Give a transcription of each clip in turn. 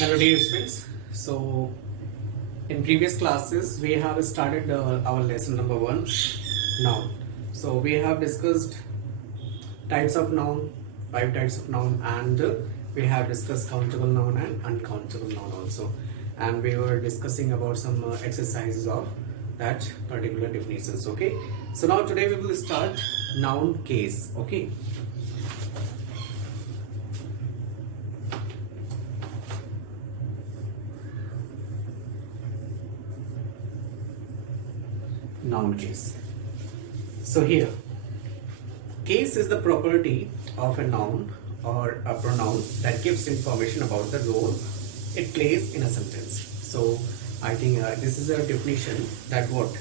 Hello dear students. So in previous classes we have started our lesson number 1, noun. So we have discussed types of noun, 5 types of noun, and we have discussed countable noun and uncountable noun also, and we were discussing about some exercises of that particular definitions. Okay, so now today we will start noun case. Okay, noun case. So here, case is the property of a noun or a pronoun that gives information about the role it plays in a sentence. So I think this is a definition that what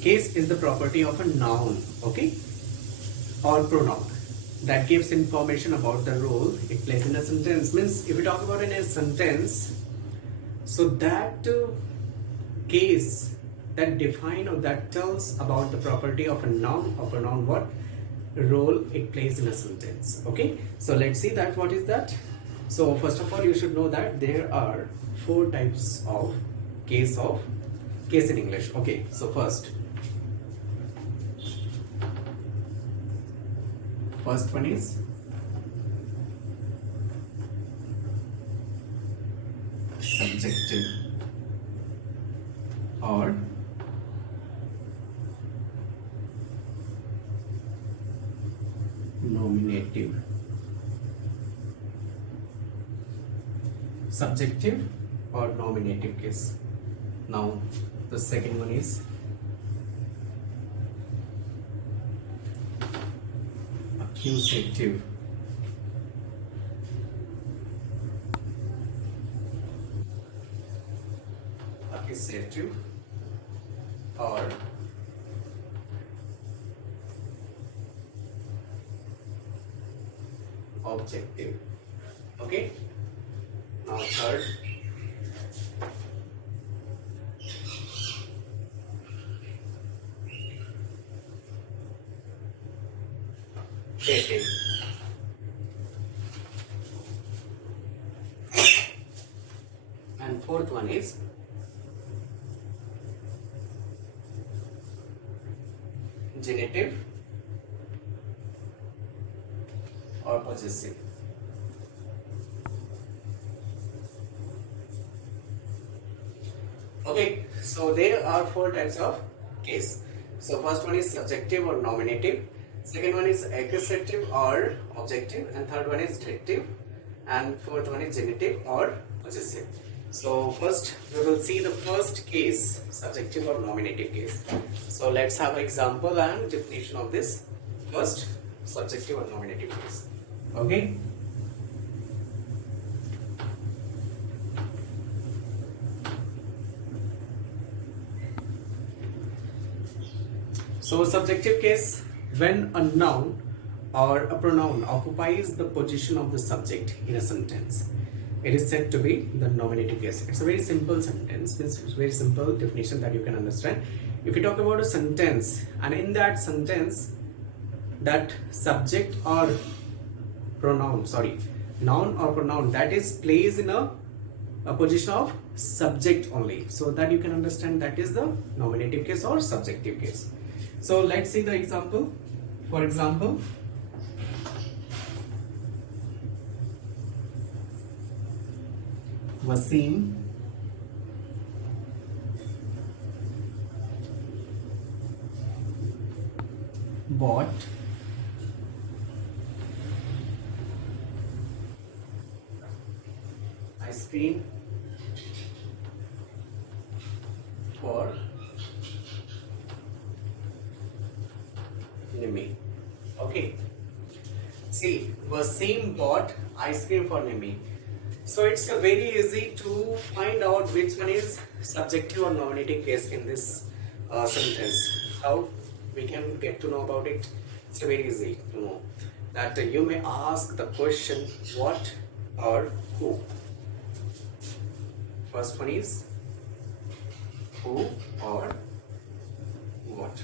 case is the property of a noun, okay, or pronoun that gives information about the role it plays in a sentence. Means if we talk about in a sentence, so that case that define or that tells about the property of a noun or pronoun, what role it plays in a sentence. Okay, so let's see that what is that. So first of all, you should know that there are 4 types of case in English. Okay, so first one is subjective or nominative. Subjective or nominative case. Now the second one is accusative. Accusative or objective. Okay, now third dative. And fourth one is genitive or possessive. Okay, so there are 4 types of case. So first one is subjective or nominative, second one is accusative or objective, and third one is directive, and fourth one is genitive or possessive. So first we will see the first case, subjective or nominative case. So let's have an example and definition of this first subjective or nominative case. Okay, so subjective case, when a noun or a pronoun occupies the position of the subject in a sentence, it is said to be the nominative case. It's a very simple sentence, means it's very simple definition that you can understand. If you talk about a sentence and in that sentence that subject or pronoun, noun or pronoun that is placed in a position of subject only, so that you can understand that is the nominative case or subjective case. So let's see the example. For example, Wasim bought ice cream for Nimi. Okay, see, Wasim bought ice cream for Nimi. So it's very easy to find out which one is subjective or nominative case in this sentence. How we can get to know about it? It's very easy to know that you may ask the question what or who. First one is who or what.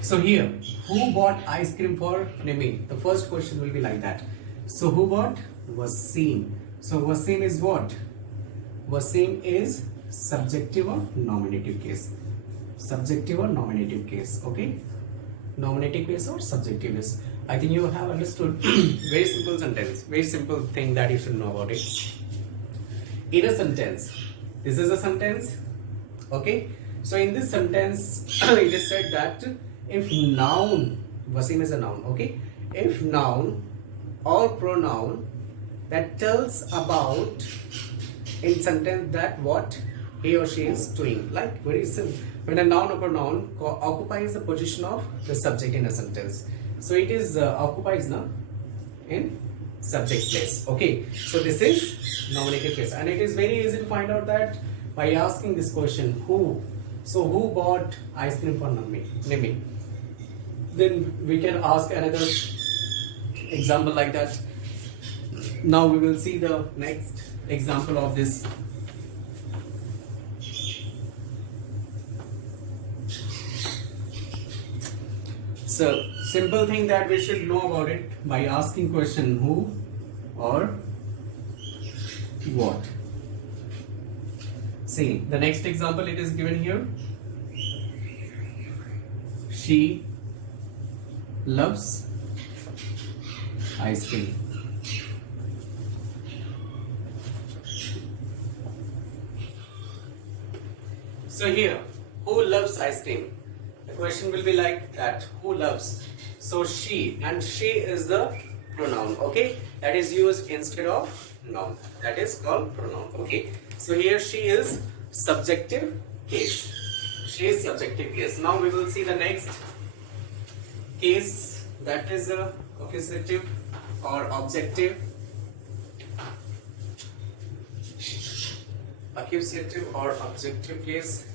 So here, who bought ice cream for Nemi? The first question will be like that. So who bought? Wasim. So Wasim is what? Wasim is subjective or nominative case. Subjective or nominative case. Okay. Nominative case or subjective case. I think you have understood. Very simple sentence. Very simple thing that you should know about it. In a sentence, this is a sentence. Okay. So in this sentence, it is said that if noun, Wasim is a noun. Okay. If noun or pronoun that tells about in sentence that what he or she is doing, like very simple. When a noun or pronoun occupies the position of the subject in a sentence, so it is occupies now in subject place. Okay, so this is nominative case, and it is very easy to find out that by asking this question, who. So who bought ice cream for Nimi? Then we can ask another example like that. Now we will see the next example of this. So simple thing that we should know about it by asking question who or what. See the next example, it is given here. She loves ice cream. So here, who loves ice cream? The question will be like that, who loves? So she, and she is the pronoun, okay? That is used instead of noun. That is called pronoun, okay? So here she is subjective case. She is subjective case. Now we will see the next case, that is a accusative or objective. Accusative or objective case.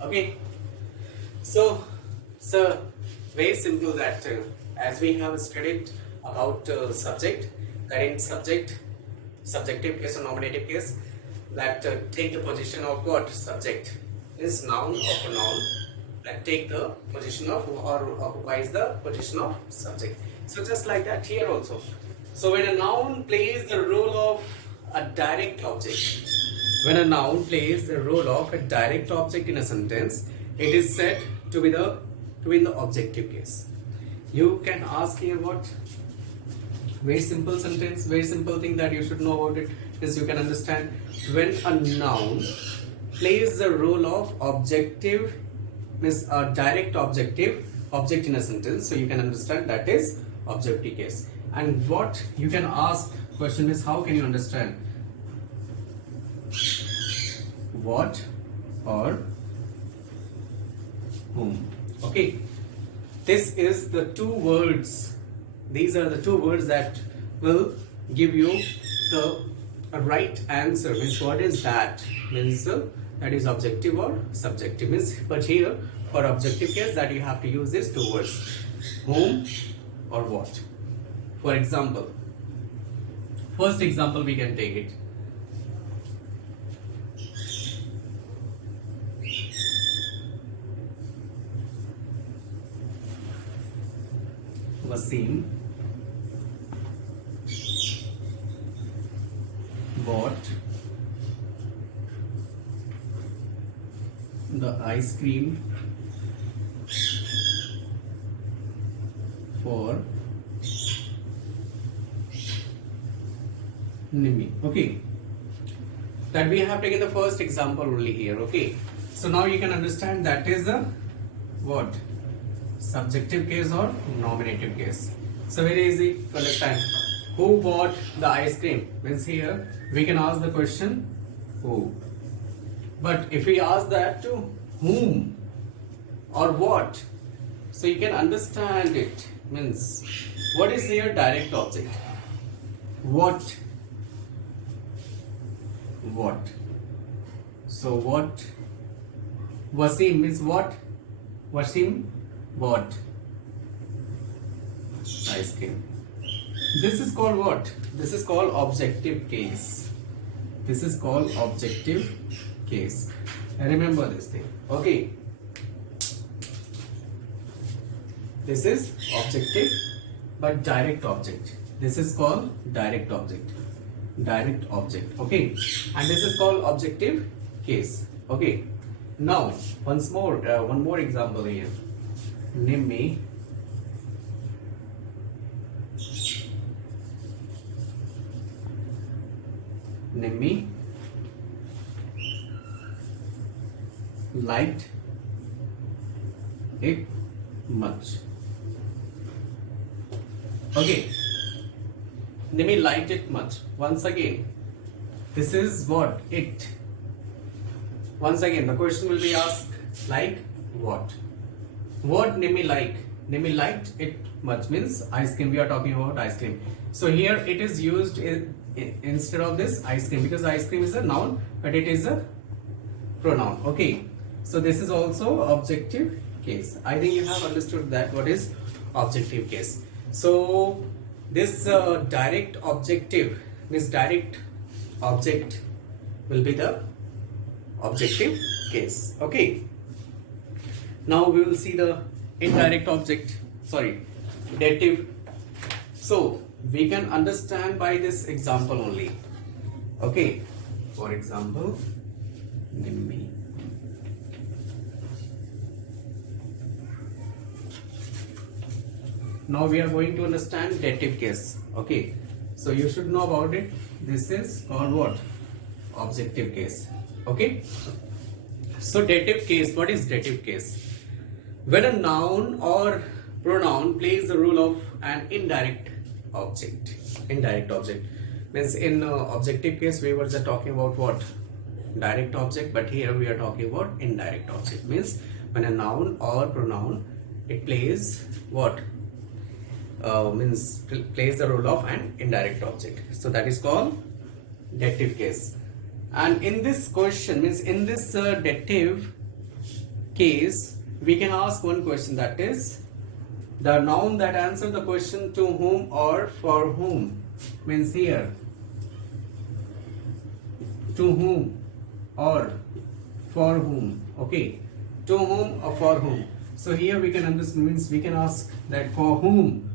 Okay, so very simple that as we have studied about subject, that in subjective case or nominative case, that take the position of what? Subject is noun or pronoun that take the position of or occupies the position of subject. So just like that here also. So when a noun plays the role of a direct object, when a noun plays the role of a direct object in a sentence, it is said to be in the objective case. You can ask here what? Very simple sentence, very simple thing that you should know about it is you can understand when a noun plays the role of objective, means a direct object in a sentence, so you can understand that is objective case. And what you can ask question is, how can you understand what or whom? Okay, this is the two words, these are the two words that will give you the right answer. Means what is that? Means that is objective or subjective. Means but here for objective case that you have to use these two words, whom or what. For example, first example we can take it. Wasim bought the ice cream for Nimi. Okay, that we have taken the first example only here. Okay, so now you can understand that is a what? Subjective case or nominative case. So very easy to understand. Who bought the ice cream? Means here we can ask the question who. But if we ask that to whom or what, so you can understand it. Means what is here direct object? What? What? So what? Wasim means what? Wasim bought ice cream. This is called what? This is called objective case. This is called objective case. Remember this thing. Okay. This is objective but direct object. This is called direct object. Direct object. Okay. And this is called objective case. Okay. Now, one more example here. Name me liked it much. Okay. Nimi liked it much. Once again, this is what? It. Once again, the question will be asked like what? What Nimi like? Nimi liked it much means ice cream. We are talking about ice cream. So here it is used instead of this ice cream, because ice cream is a noun but it is a pronoun. Okay. So this is also objective case. I think you have understood that what is objective case. So this direct objective means direct object will be the objective case. Okay. Now we will see the indirect object. Sorry, dative. So we can understand by this example only. Okay. For example, name me. Now we are going to understand dative case. Okay. So you should know about it. This is called what? Objective case. Okay. So dative case. What is dative case? When a noun or pronoun plays the role of an indirect object. Indirect object means in objective case we were just talking about what? Direct object, but here we are talking about indirect object. Means when a noun or pronoun it plays what? Plays the role of an indirect object. So that is called dative case. And in this question means in this dative case we can ask one question, that is the noun that answers the question to whom or for whom. Means here to whom or for whom. Okay, to whom or for whom. So here we can understand, means we can ask that for whom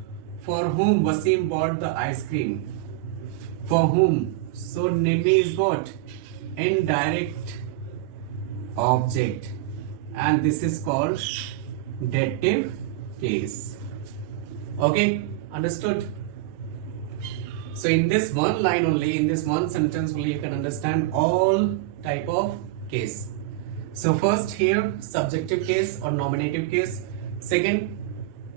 Wasim bought the ice cream. For whom? So Nimi is what? Indirect object, and this is called dative case. Okay, understood? So in this one line only, in this one sentence only, you can understand all type of case. So first here subjective case or nominative case, second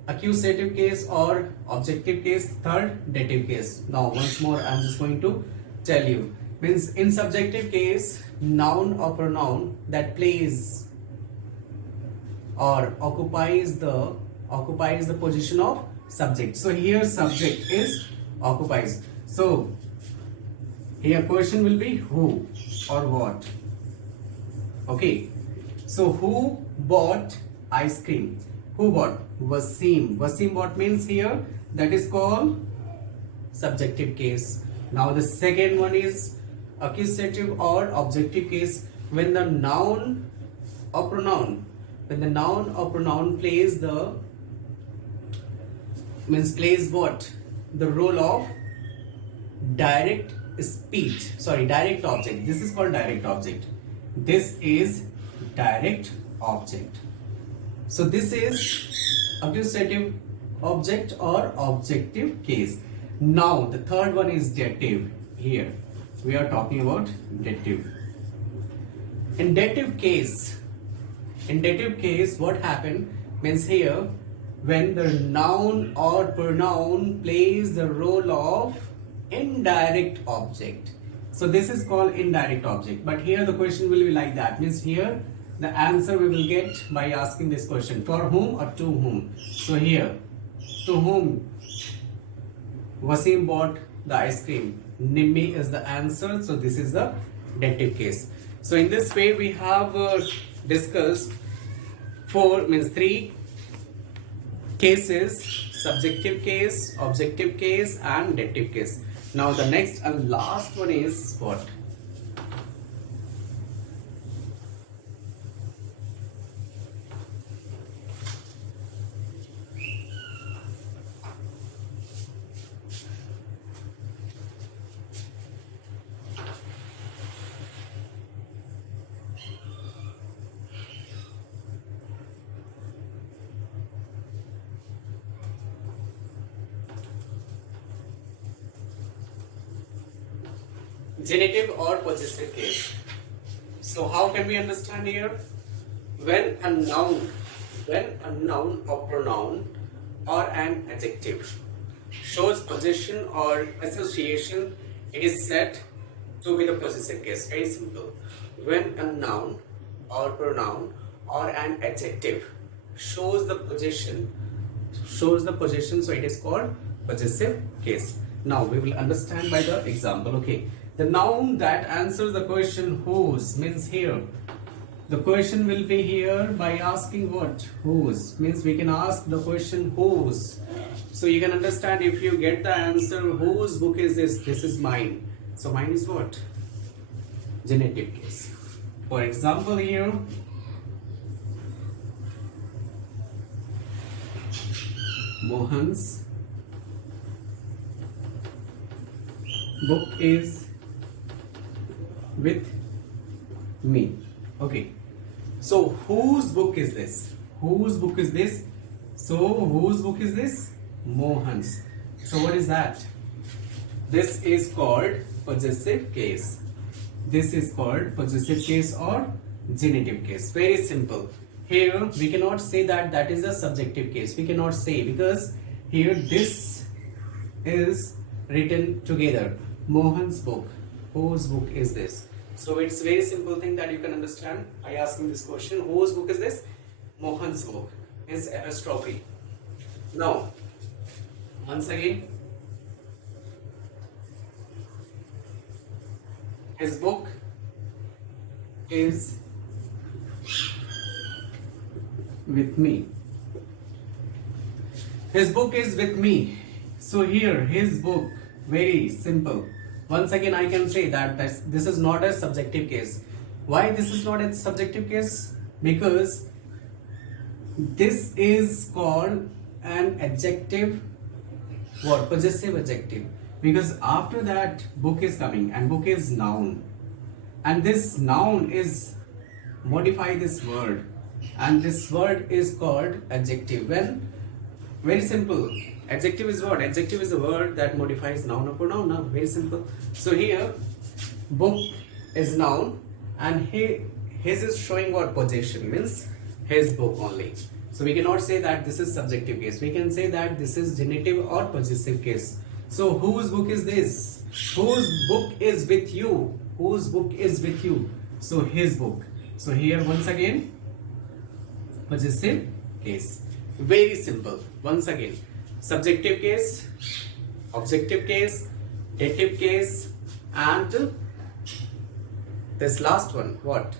accusative case or objective case, third dative case. Now once more I am just going to tell you. Means in subjective case, noun or pronoun that plays or occupies the position of subject. So here subject is occupies. So here question will be who or what. Okay. So who bought ice cream? Who bought? Wasim. Wasim what means here? That is called subjective case. Now the second one is accusative or objective case, when the noun or pronoun plays what? The role of direct object. This is called direct object. This is direct object. So this is accusative object or objective case. Now the third one is dative. Here we are talking about dative. In dative case what happened means here when the noun or pronoun plays the role of indirect object. So this is called indirect object, but here the question will be like that. Means here the answer we will get by asking this question, for whom or to whom. So here to whom Wasim bought the ice cream. Nimi is the answer. So this is the dative case. So in this way we have discussed three cases: subjective case, objective case and dative case. Now the next and last one is what? Genitive or possessive case. So how can we understand here? When a noun or pronoun or an adjective shows possession or association, it is said to be the possessive case. Very simple. When a noun or pronoun or an adjective shows the possession, so it is called possessive case. Now we will understand by the example. Okay, the noun that answers the question whose means here. The question will be here by asking what? Whose means we can ask the question whose. So you can understand if you get the answer whose book is this? This is mine. So mine is what? Genitive case. For example here, Mohan's book is with me. Okay, so whose book is this? Whose book is this? So whose book is this? Mohan's. So what is that? This is called possessive case. This is called possessive case or genitive case. Very simple. Here we cannot say that that is a subjective case. We cannot say, because here this is written together. Mohan's book. Whose book is this? So it's very simple thing that you can understand by asking this question. Whose book is this? Mohan's book is apostrophe. Now, once again, his book is with me. His book is with me. So here, his book, very simple. Once again, I can say that this is not a subjective case. Why this is not a subjective case? Because this is called an adjective, what? Possessive adjective. Because after that, book is coming, and book is noun. And this noun is modify this word. And this word is called adjective. When, very simple. Adjective is what? Adjective is a word that modifies noun or pronoun. Now, very simple. So here, book is noun, and his is showing what? Possession, means his book only. So we cannot say that this is subjective case. We can say that this is genitive or possessive case. So whose book is this? Whose book is with you? Whose book is with you? So his book. So here once again, possessive case. Very simple. Once again, subjective case, objective case, dative case, and this last one, what?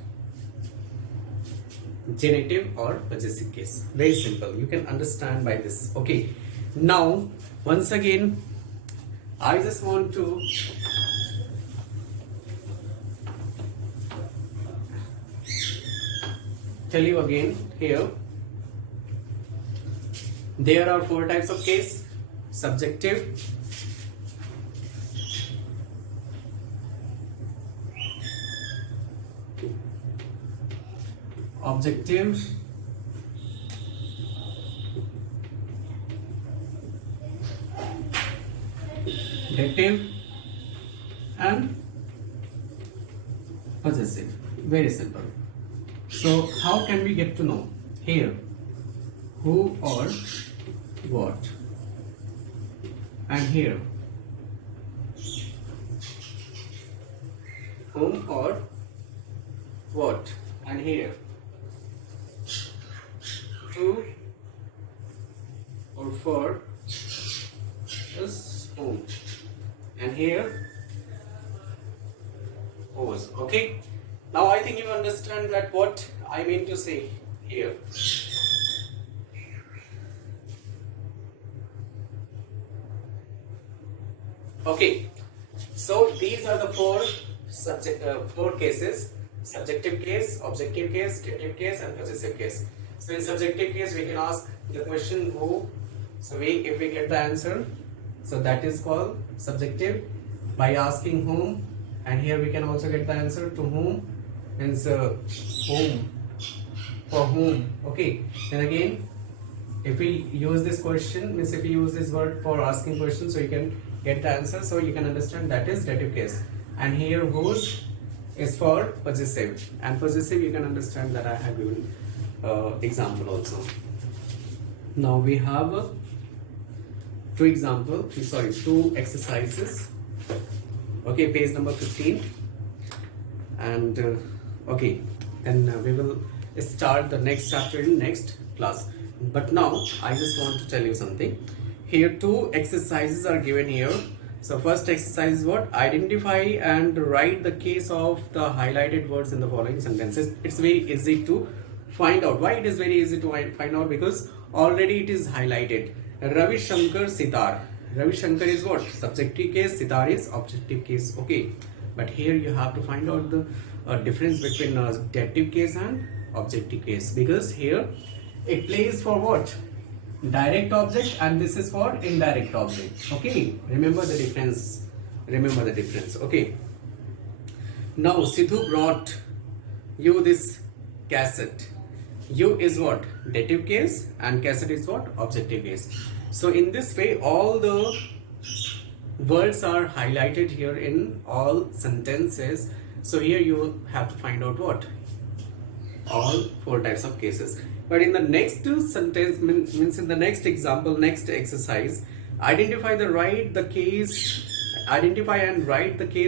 Genitive or possessive case. Very simple. You can understand by this. Okay. Now, once again, I just want to tell you again here. There are 4 types of case: subjective, objective, dative, and possessive. Very simple. So how can we get to know here who or what, and here whom or what, and here who or for is whom, and here whose. Okay, now I think you understand that what I mean to say here. Okay, so these are the 4 cases: subjective case, objective case, dative case, and possessive case. So in subjective case, we can ask the question who. So if we get the answer, so that is called subjective. By asking whom, and here we can also get the answer to whom, means whom, for whom. Okay, then again, if we use this question, means if we use this word for asking question, so you can get the answer. So you can understand that is dative case. and here whose is for possessive, and possessive you can understand that I have given example also. Now we have two exercises. Okay, page number 15, and okay, then we will start the next chapter in next class. But now I just want to tell you something. Here two exercises are given here. So first exercise is what? Identify and write the case of the highlighted words in the following sentences. It's very easy to find out. Why it is very easy to find out? Because already it is highlighted. Ravi Shankar sitar. Ravi Shankar is what? Subjective case. Sitar is objective case. Okay. But here you have to find out the difference between dative case and objective case, because here it plays for what? Direct object, and this is for indirect object. Okay, remember the difference. Okay, now Sidhu brought you this cassette. You is what? Dative case, and cassette is what? Objective case. So in this way all the words are highlighted here in all sentences. So here you have to find out what? All four types of cases. But in the next sentence, means in the next example, next exercise, identify and write the case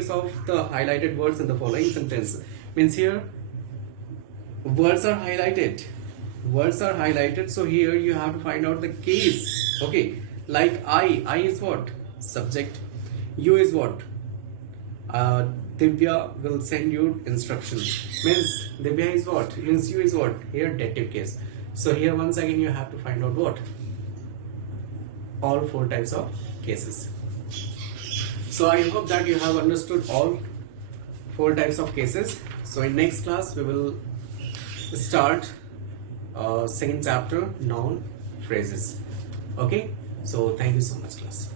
of the highlighted words in the following sentence. Means here words are highlighted. So here you have to find out the case. Okay, like I is what? Subject. You is what? Divya will send you instructions. Means Divya is what? Means you is what? Here dative case. So here once again you have to find out what? All four types of cases. So I hope that you have understood all four types of cases. So in next class we will start second chapter, noun phrases. Okay. So thank you so much class.